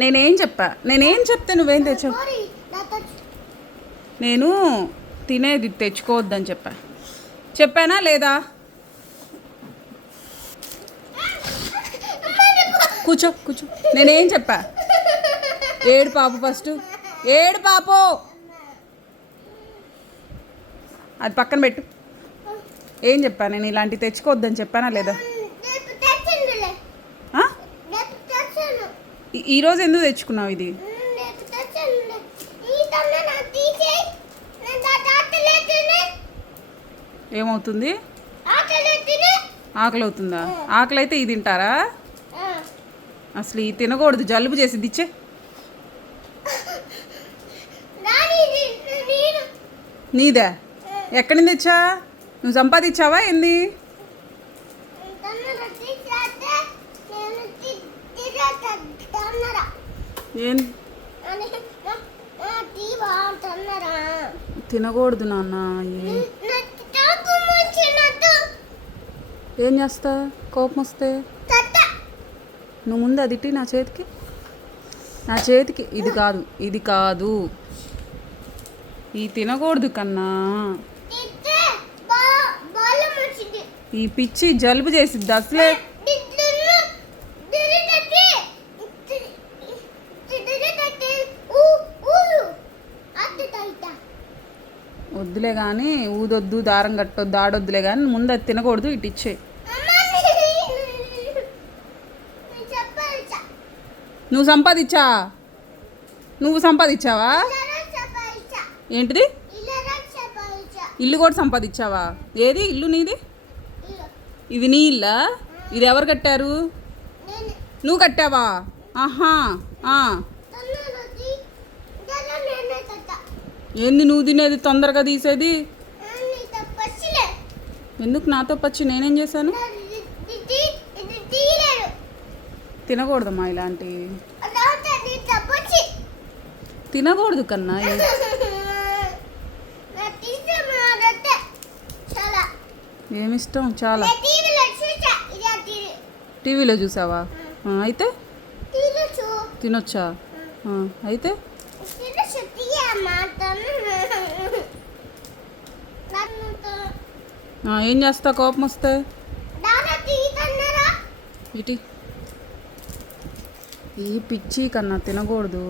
నేనేం చెప్తే నువ్వేం తెచ్చావు? నేను తినేది తెచ్చుకోవద్దని చెప్పానా లేదా? కూర్చో నేనేం చెప్పా? ఏడు పాపు ఫస్ట్ ఏడు పాపు అది పక్కన పెట్టు. ఏం చెప్పా నేను? ఇలాంటివి తెచ్చుకోవద్దని చెప్పానా లేదా? ఈరోజు ఎందుకు తెచ్చుకున్నావు ఇది? ఏమవుతుంది? ఆకలి అవుతుందా? ఆకలి అయితే ఇది తింటారా? అసలు ఇది తినకూడదు, జలుబు చేసి ఇచ్చే. నీదా? ఎక్కడి నుంచి తెచ్చా? నువ్వు సంపాదించావా ఏంది? తినకూడదు నాన్న. ఏం చేస్తా కోపం వస్తే? నువ్వు ముందు అది ఇట్టి నా చేతికి ఇది కాదు ఈ తినకూడదు కన్నా. ఈ పిచ్చి జలుబు చేసిద్ది అసలే. వద్దులే కానీ ఊదొద్దు, దారం కట్టొద్దు, ఆడొద్దులే కానీ ముందు అది తినకూడదు. ఇటు ఇచ్చే. నువ్వు సంపాదించావా? ఏంటిది? ఇల్లు కూడా సంపాదించావా? ఏది ఇల్లు నీది? ఇది నీ ఇల్లా? ఇది ఎవరు కట్టారు? నువ్వు కట్టావా? ఆహా. ఏంది నువ్వు తినేది తొందరగా తీసేది? ఎందుకు నాతో పచ్చి నేనేం చేశాను? తినకూడదమ్మా ఇలాంటివి. తినకూడదు కన్నా. ఏమిష్టం? చాలా టీవీలో చూసావా? అయితే తినొచ్చా? అయితే ఏం చేస్తా కోపం వస్తే? ఇటీ ఈ పిచ్చి కన్నా తినకూడదు.